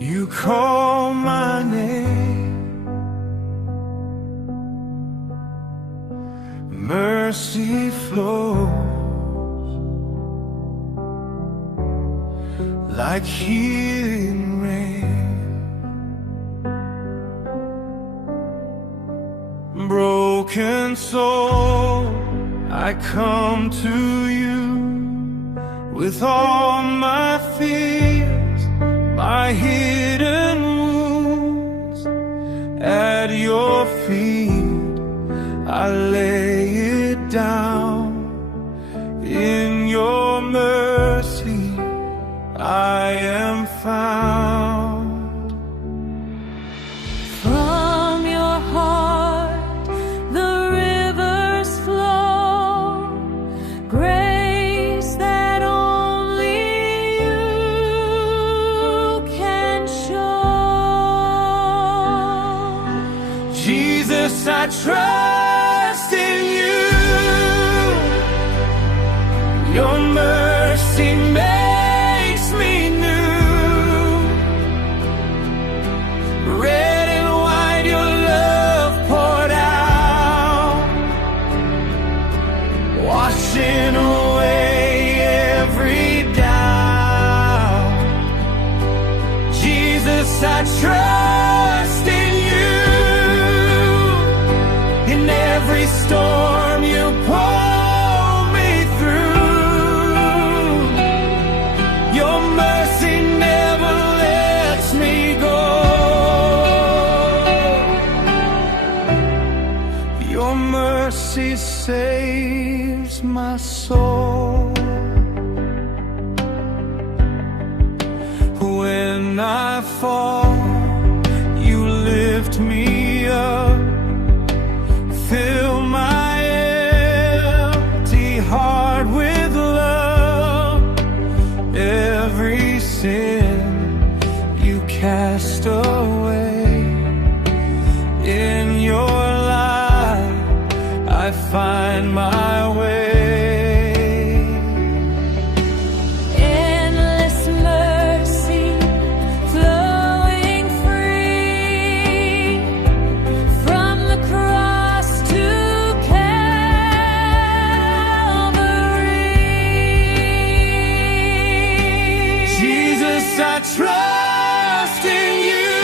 You call my name, mercy flows like healing rain. Broken soul, I come to you with all my fears, my hidden wounds. At your feet I lay it down. In your mercy I am found. From your heart the rivers flow, grace that only you can show. Jesus, I trust in you. Your mercy makes me new. Red and white, your love poured out, washing away every doubt. Jesus, I trust in you. In every storm you pull me through. Your mercy never lets me go. Your mercy saves my soul. When I fall, you lift me up. Fill my empty heart with love. Every sin you cast away. In your light I find my way. Endless mercy flowing free, from the cross to Calvary. Jesus, I trust in you.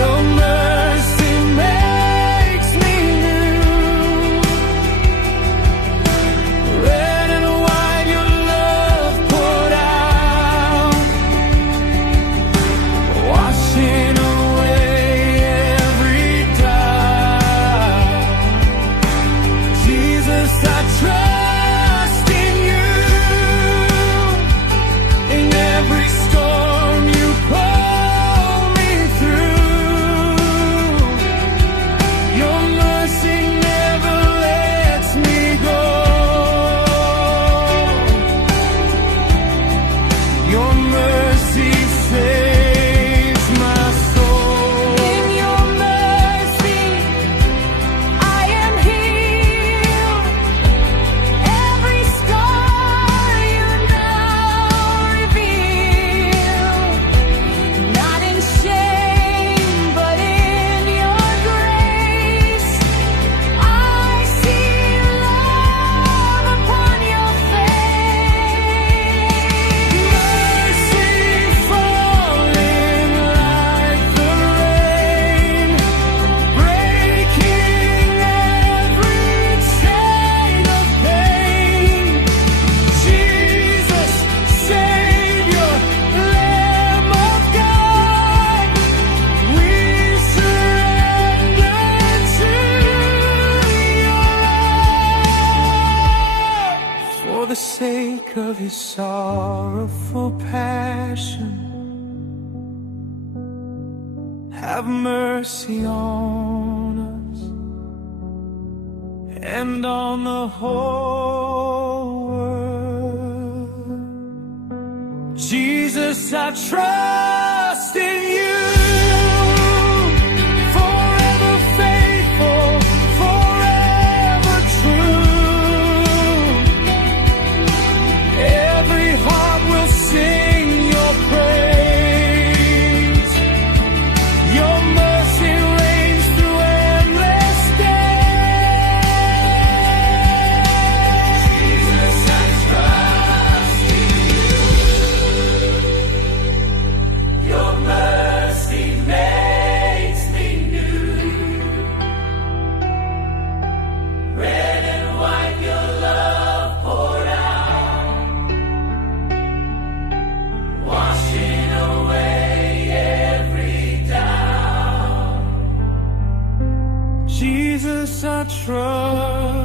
Your mercy makes me new. Red and white, your love poured out, washing away every doubt. Jesus, I trust in you. In every storm you pull me through. Your mercy never lets me go. Your mercy saves my soul. In your mercy I am healed. Every scar you now reveal. Not in shame, but in your grace, I see love upon your face. Mercy falling like the rain, breaking every chain of pain. Jesus, Savior, Lamb of God, we surrender to your love. For the sake of his sorrowful passion, have mercy on us and on the whole world. Jesus, I trust in you. Forever faithful, forever true. Every heart will sing your trust.